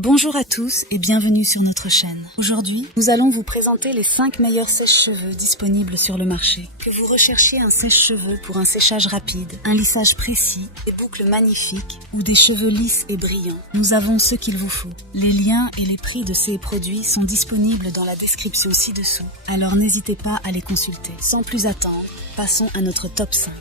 Bonjour à tous et bienvenue sur notre chaîne. Aujourd'hui, nous allons vous présenter les 5 meilleurs sèche-cheveux disponibles sur le marché. Que vous recherchiez un sèche-cheveux pour un séchage rapide, un lissage précis, des boucles magnifiques ou des cheveux lisses et brillants, nous avons ce qu'il vous faut. Les liens et les prix de ces produits sont disponibles dans la description ci-dessous, alors n'hésitez pas à les consulter. Sans plus attendre, passons à notre top 5.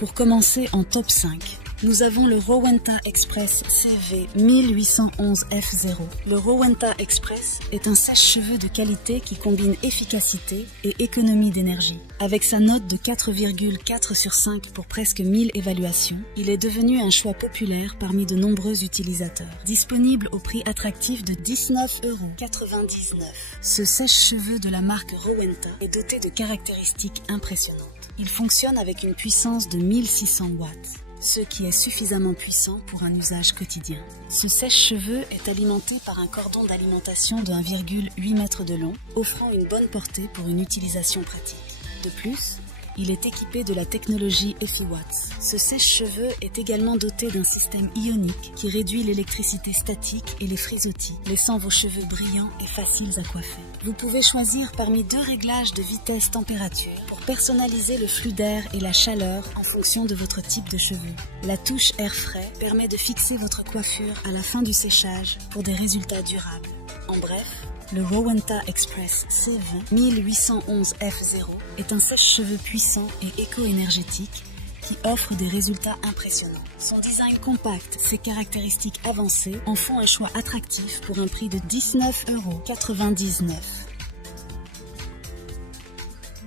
Pour commencer en top 5, nous avons le Rowenta Express CV 1811 F0. Le Rowenta Express est un sèche-cheveux de qualité qui combine efficacité et économie d'énergie. Avec sa note de 4,4 sur 5 pour presque 1000 évaluations, il est devenu un choix populaire parmi de nombreux utilisateurs. Disponible au prix attractif de 19,99 €. Ce sèche-cheveux de la marque Rowenta est doté de caractéristiques impressionnantes. Il fonctionne avec une puissance de 1600 watts. Ce qui est suffisamment puissant pour un usage quotidien. Ce sèche-cheveux est alimenté par un cordon d'alimentation de 1,8 m de long, offrant une bonne portée pour une utilisation pratique. De plus, il est équipé de la technologie EffiWatts. Ce sèche-cheveux est également doté d'un système ionique qui réduit l'électricité statique et les frisottis, laissant vos cheveux brillants et faciles à coiffer. Vous pouvez choisir parmi 2 réglages de vitesse-température pour personnaliser le flux d'air et la chaleur en fonction de votre type de cheveux. La touche air frais permet de fixer votre coiffure à la fin du séchage pour des résultats durables. En bref, le Rowenta Express CV 1811 F0 est un sèche-cheveux puissant et éco-énergétique qui offre des résultats impressionnants. Son design compact, ses caractéristiques avancées en font un choix attractif pour un prix de 19,99 €.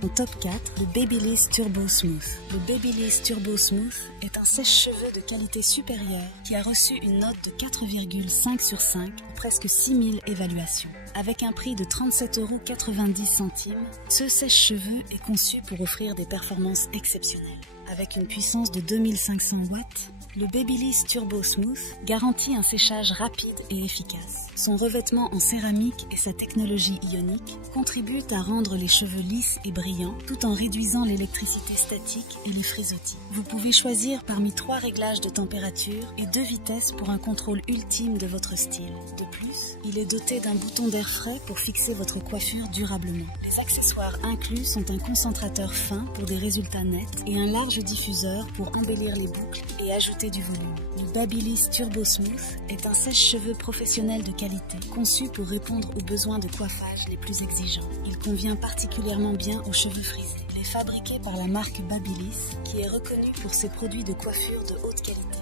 En top 4, le Babyliss Turbo Smooth. Le Babyliss Turbo Smooth est un sèche-cheveux de qualité supérieure qui a reçu une note de 4,5 sur 5 pour presque 6000 évaluations. Avec un prix de 37,90 €, ce sèche-cheveux est conçu pour offrir des performances exceptionnelles. Avec une puissance de 2500 watts, le Babyliss Turbo Smooth garantit un séchage rapide et efficace. Son revêtement en céramique et sa technologie ionique contribuent à rendre les cheveux lisses et brillants tout en réduisant l'électricité statique et les frisottis. Vous pouvez choisir parmi 3 réglages de température et 2 vitesses pour un contrôle ultime de votre style. De plus, il est doté d'un bouton d'air frais pour fixer votre coiffure durablement. Les accessoires inclus sont un concentrateur fin pour des résultats nets et un large diffuseur pour embellir les boucles et ajouter du volume. Le Babyliss Turbo Smooth est un sèche-cheveux professionnel de qualité conçu pour répondre aux besoins de coiffage les plus exigeants. Il convient particulièrement bien aux cheveux frisés. Il est fabriqué par la marque Babyliss qui est reconnue pour ses produits de coiffure de haute qualité.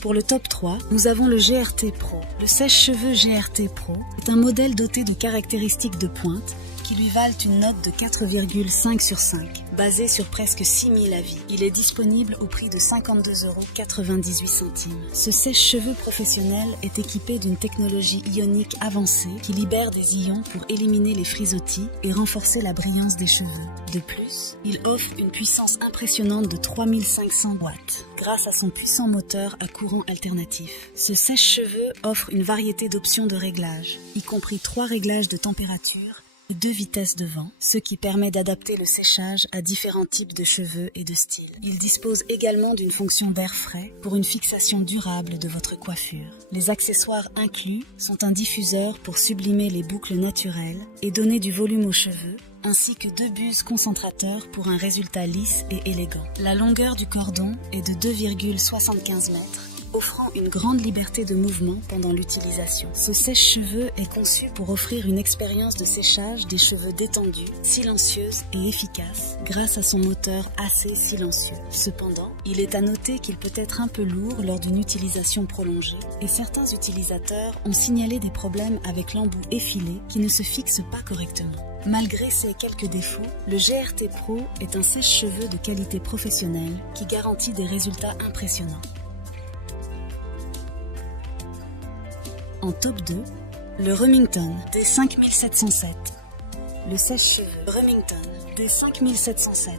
Pour le top 3, nous avons le GRT Pro. Le sèche-cheveux GRT Pro est un modèle doté de caractéristiques de pointe qui lui valent une note de 4,5 sur 5, basée sur presque 6000 avis. Il est disponible au prix de 52,98 €. Ce sèche-cheveux professionnel est équipé d'une technologie ionique avancée qui libère des ions pour éliminer les frisottis et renforcer la brillance des cheveux. De plus, il offre une puissance impressionnante de 3500 watts, grâce à son puissant moteur à courant alternatif. Ce sèche-cheveux offre une variété d'options de réglage, y compris 3 réglages de température, 2 vitesses de vent, ce qui permet d'adapter le séchage à différents types de cheveux et de styles. Il dispose également d'une fonction d'air frais pour une fixation durable de votre coiffure. Les accessoires inclus sont un diffuseur pour sublimer les boucles naturelles et donner du volume aux cheveux, ainsi que 2 buses concentrateurs pour un résultat lisse et élégant. La longueur du cordon est de 2,75 mètres, offrant une grande liberté de mouvement pendant l'utilisation. Ce sèche-cheveux est conçu pour offrir une expérience de séchage des cheveux détendus, silencieuse et efficace grâce à son moteur assez silencieux. Cependant, il est à noter qu'il peut être un peu lourd lors d'une utilisation prolongée et certains utilisateurs ont signalé des problèmes avec l'embout effilé qui ne se fixe pas correctement. Malgré ces quelques défauts, le GRT Pro est un sèche-cheveux de qualité professionnelle qui garantit des résultats impressionnants. En top 2, le Remington D5707. Le sèche-cheveux Remington D5707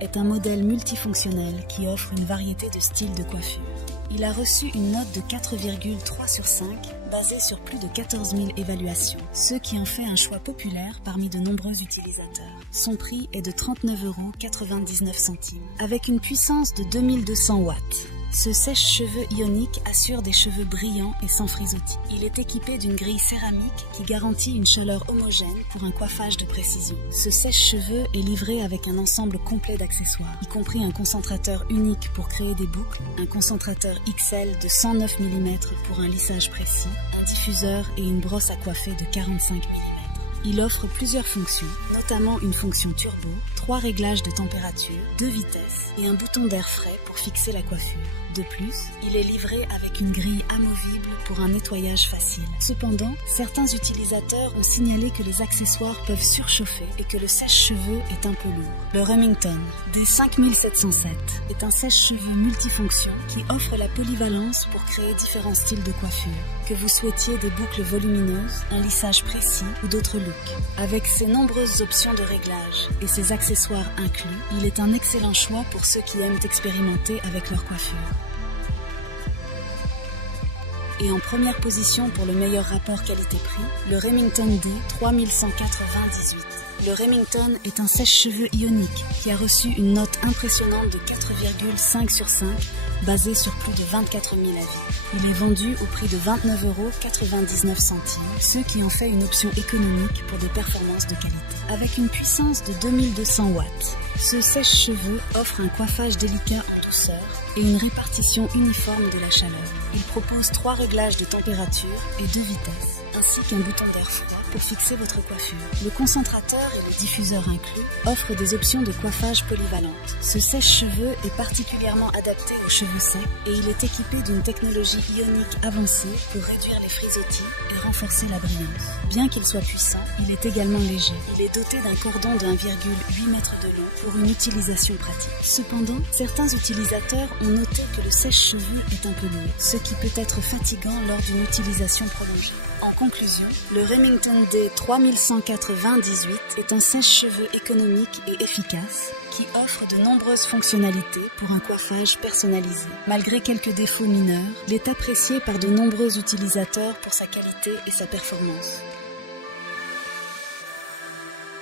est un modèle multifonctionnel qui offre une variété de styles de coiffure. Il a reçu une note de 4,3 sur 5, basée sur plus de 14 000 évaluations, ce qui en fait un choix populaire parmi de nombreux utilisateurs. Son prix est de 39,99 €, avec une puissance de 2200 watts. Ce sèche-cheveux ionique assure des cheveux brillants et sans frisottis. Il est équipé d'une grille céramique qui garantit une chaleur homogène pour un coiffage de précision. Ce sèche-cheveux est livré avec un ensemble complet d'accessoires, y compris un concentrateur unique pour créer des boucles, un concentrateur XL de 109 mm pour un lissage précis, un diffuseur et une brosse à coiffer de 45 mm. Il offre plusieurs fonctions, notamment une fonction turbo, 3 réglages de température, 2 vitesses et un bouton d'air frais pour fixer la coiffure. De plus, il est livré avec une grille amovible pour un nettoyage facile. Cependant, certains utilisateurs ont signalé que les accessoires peuvent surchauffer et que le sèche-cheveux est un peu lourd. Le Remington D5707 est un sèche-cheveux multifonction qui offre la polyvalence pour créer différents styles de coiffure. Que vous souhaitiez des boucles volumineuses, un lissage précis ou d'autres looks. Avec ses nombreuses options de réglage et ses accessoires inclus, il est un excellent choix pour ceux qui aiment expérimenter avec leur coiffure. Et en première position pour le meilleur rapport qualité-prix, le Remington D3198. Le Remington est un sèche-cheveux ionique qui a reçu une note impressionnante de 4,5 sur 5, basée sur plus de 24 000 avis. Il est vendu au prix de 29,99 €, ce qui en fait une option économique pour des performances de qualité. Avec une puissance de 2200 watts, ce sèche-cheveux offre un coiffage délicat en douceur et une répartition uniforme de la chaleur. Il propose 3 réglages de température et 2 vitesses, ainsi qu'un bouton d'air froid pour fixer votre coiffure. Le concentrateur et le diffuseur inclus offrent des options de coiffage polyvalentes. Ce sèche-cheveux est particulièrement adapté aux cheveux secs et il est équipé d'une technologie ionique avancée pour réduire les frisottis et renforcer la brillance. Bien qu'il soit puissant, il est également léger. Il est doté d'un cordon de 1,8 m de long pour une utilisation pratique. Cependant, certains utilisateurs ont noté que le sèche-cheveux est un peu lourd, ce qui peut être fatigant lors d'une utilisation prolongée. En conclusion, le Remington D3198 est un sèche-cheveux économique et efficace qui offre de nombreuses fonctionnalités pour un coiffage personnalisé. Malgré quelques défauts mineurs, il est apprécié par de nombreux utilisateurs pour sa qualité et sa performance.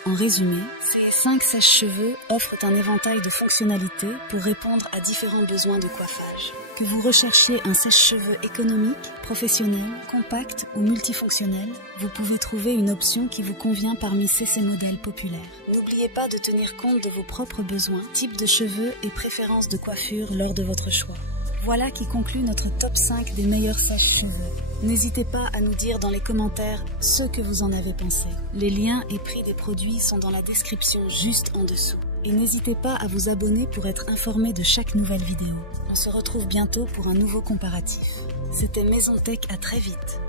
En résumé, ces 5 sèche-cheveux offrent un éventail de fonctionnalités pour répondre à différents besoins de coiffage. Que vous recherchiez un sèche-cheveux économique, professionnel, compact ou multifonctionnel, vous pouvez trouver une option qui vous convient parmi ces modèles populaires. N'oubliez pas de tenir compte de vos propres besoins, type de cheveux et préférences de coiffure lors de votre choix. Voilà qui conclut notre top 5 des meilleurs sèche-cheveux. N'hésitez pas à nous dire dans les commentaires ce que vous en avez pensé. Les liens et prix des produits sont dans la description juste en dessous. Et n'hésitez pas à vous abonner pour être informé de chaque nouvelle vidéo. On se retrouve bientôt pour un nouveau comparatif. C'était Maison Tech, à très vite.